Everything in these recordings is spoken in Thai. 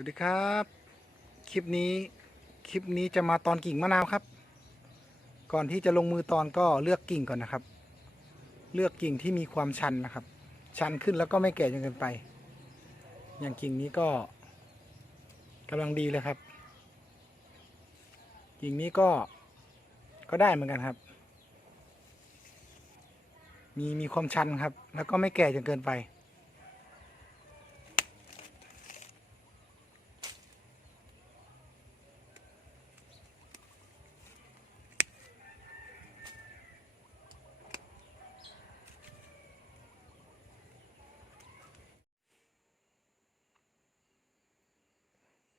วัสดีครับ คลิปนี้คลิปนี้จะมาตอนกิ่งมะนาวครับ ก่อนที่จะลงมือตอนก็เลือกกิ่งก่อนนะครับ เลือกกิ่งที่มีความชันนะครับ ชันขึ้นแล้วก็ไม่แก่จนเกินไป อย่างกิ่งนี้ก็กำลังดีเลยครับ กิ่งนี้ก็ก็ได้เหมือนกันครับ มีมีความชันครับ แล้วก็ไม่แก่จนเกินไป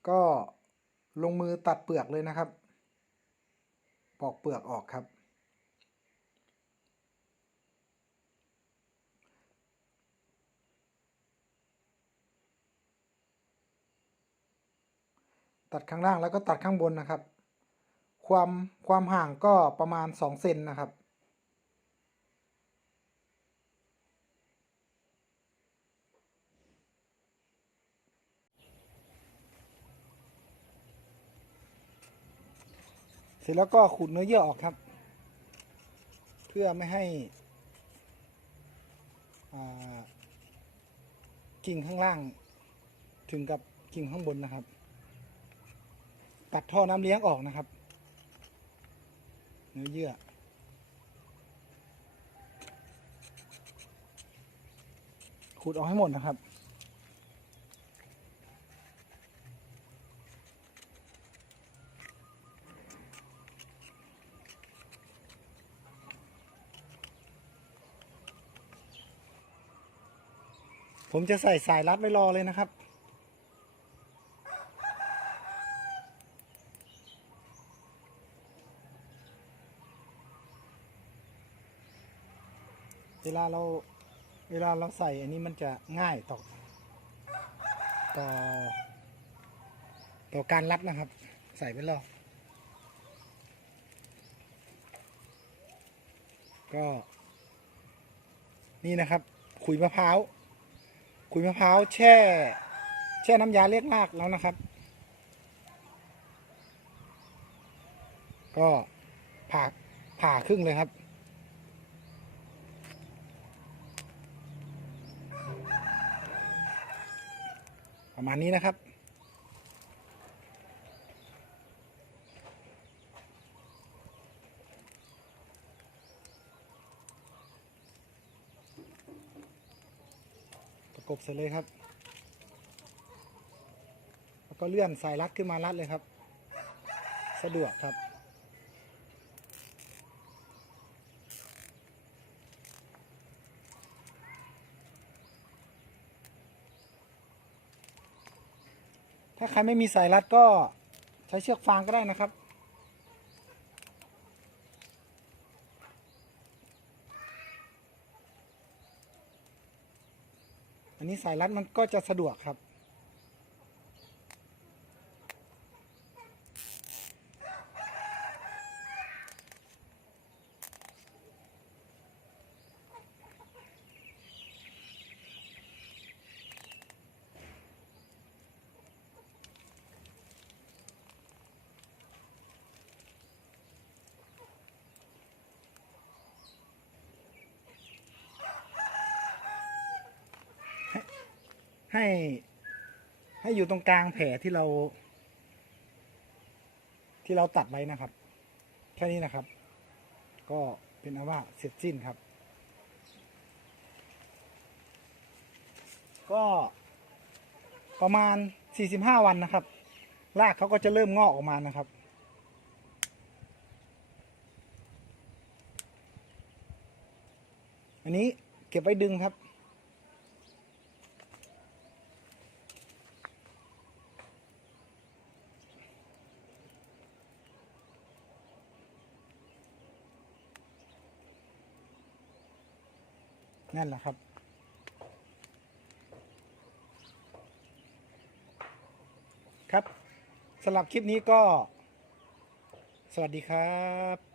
ก็ลงมือตัดเปลือกเลยนะครับ ปอกเปลือกออกครับ ตัดข้างล่างแล้วก็ตัดข้างบนนะครับ ความความห่างก็ประมาณสองเซนนะครับ ร็จแล้วก็ขูดเนื้อเยื่อออกครับ เพื่อไม่ให้กิ่งข้างล่าง ถึงกับกิ่งข้างบนนะครับ ตัดท่อน้ำเลี้ยงออกนะครับ เนื้อเยื่อขูดออกให้หมดนะครับ ผมจะใส่สายรัดไว้รอเลยนะครับ เวลาเราเวลาเราใส่อันนี้มันจะง่ายต่อต่อต่อการรัดนะครับ ใส่ไปรอก็ นี่นะครับ ขุยมะพร้าว ขุยมะพร้าวแช่ แช่น้ำยาเรียกลากแล้วนะครับ ก็ผ่าผ่าครึ่งเลยครับ ประมาณนี้นะครับ กบเสร็จเลยครับ แล้วก็เลื่อนสายรัดขึ้นมารัดเลยครับ สะดวกครับ ถ้าใครไม่มีสายรัดก็ใช้เชือกฟางก็ได้นะครับ นี้สายรัดมันก็จะสะดวกครับ ให้ให้อยู่ตรงกลางแผลที่เรา ที่เราตัดไว้นะครับ แค่นี้นะครับ ก็เป็นอันว่าเสร็จสิ้นครับ ก็ประมาณ 45 วันนะครับ รากเขาก็จะเริ่มงอกออกมานะครับ อันนี้เก็บไว้ดึงครับ นั่นแหละครับ ครับสำหรับคลิปนี้ก็ สวัสดีครับ